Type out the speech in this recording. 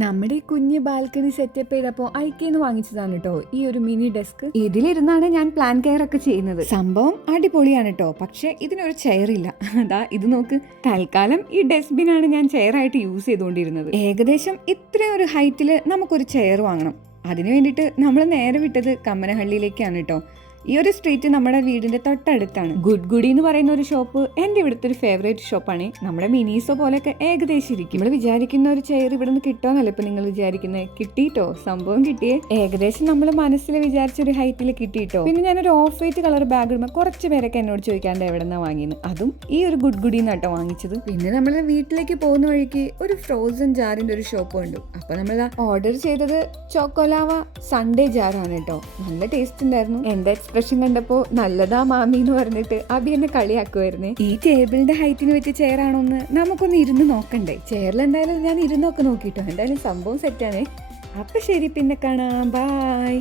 നമ്മുടെ ഈ കുഞ്ഞ് ബാൽക്കണി സെറ്റപ്പ് ചെയ്തപ്പോൾ ഐക്കേന്ന് വാങ്ങിച്ചതാണ് കേട്ടോ ഈ ഒരു മിനി ഡെസ്ക്. ഇതിലിരുന്നാണ് ഞാൻ പ്ലാൻ കെയർ ഒക്കെ ചെയ്യുന്നത്. സംഭവം അടിപൊളിയാണ് കേട്ടോ. പക്ഷെ ഇതിനൊരു ചെയർ ഇല്ല. അതാ ഇത് നോക്ക്. തൽക്കാലം ഈ ഡസ്റ്റ്ബിൻ ആണ് ഞാൻ ചെയർ ആയിട്ട് യൂസ് ചെയ്തുകൊണ്ടിരുന്നത്. ഏകദേശം ഇത്രയും ഒരു ഹൈറ്റിൽ നമുക്കൊരു ചെയർ വാങ്ങണം. അതിനു വേണ്ടിയിട്ട് നമ്മൾ നേരെ വിട്ടത് കമ്മനഹള്ളിയിലേക്കാണ് കേട്ടോ. ഈ ഒരു സ്ട്രീറ്റ് നമ്മുടെ വീടിന്റെ തൊട്ടടുത്താണ്. ഗുഡ് ഗുഡി എന്ന് പറയുന്ന ഒരു ഷോപ്പ് എന്റെ ഇവിടുത്തെ ഒരു ഫേവറേറ്റ് ഷോപ്പാണ്. നമ്മുടെ മിനീസോ പോലെയൊക്കെ ഏകദേശം ഇരിക്കും. നമ്മൾ വിചാരിക്കുന്ന ഒരു ചെയർ ഇവിടെ നിന്ന് കിട്ടുമെന്നല്ല ഇപ്പൊ നിങ്ങൾ വിചാരിക്കുന്നത്. കിട്ടിയിട്ടോ, സംഭവം കിട്ടിയേ. ഏകദേശം നമ്മൾ മനസ്സിൽ വിചാരിച്ച ഒരു ഹൈറ്റിൽ കിട്ടിയിട്ടോ. പിന്നെ ഞാനൊരു ഓഫ് വൈറ്റ് കളർ ബാഗ് ഇടുമ്പോൾ കുറച്ച് പേരൊക്കെ എന്നോട് ചോദിക്കാണ്ട് എവിടെ നിന്നാ വാങ്ങിയെന്ന്. അതും ഈ ഒരു ഗുഡ് ഗുഡി നട്ടോ വാങ്ങിച്ചത്. പിന്നെ നമ്മൾ വീട്ടിലേക്ക് പോകുന്ന വഴിക്ക് ഒരു ഫ്രോസൺ ജാറിന്റെ ഒരു ഷോപ്പ് കണ്ടു. അപ്പൊ നമ്മൾ ഓർഡർ ചെയ്തത് ചോക്കോലാവ സൺഡേ ജാറാണ് കേട്ടോ. നല്ല ടേസ്റ്റ് ഉണ്ടായിരുന്നു. എന്റെ എക്സ്പ്രഷൻ കണ്ടപ്പോ നല്ലതാ മാമി എന്ന് പറഞ്ഞിട്ട് അബി എന്നെ കളിയാക്കുമായിരുന്നേ. ഈ ടേബിളിന്റെ ഹൈറ്റിന് പറ്റിയ ചെയർ ആണോന്ന് നമുക്കൊന്ന് ഇരുന്ന് നോക്കണ്ടേ. ചെയറിൽ എന്തായാലും ഞാൻ ഇരുന്നൊക്കെ നോക്കിട്ടോ. എന്തായാലും സംഭവം സെറ്റാണേ. അപ്പൊ ശരി, പിന്നെ കാണാം. ബൈ.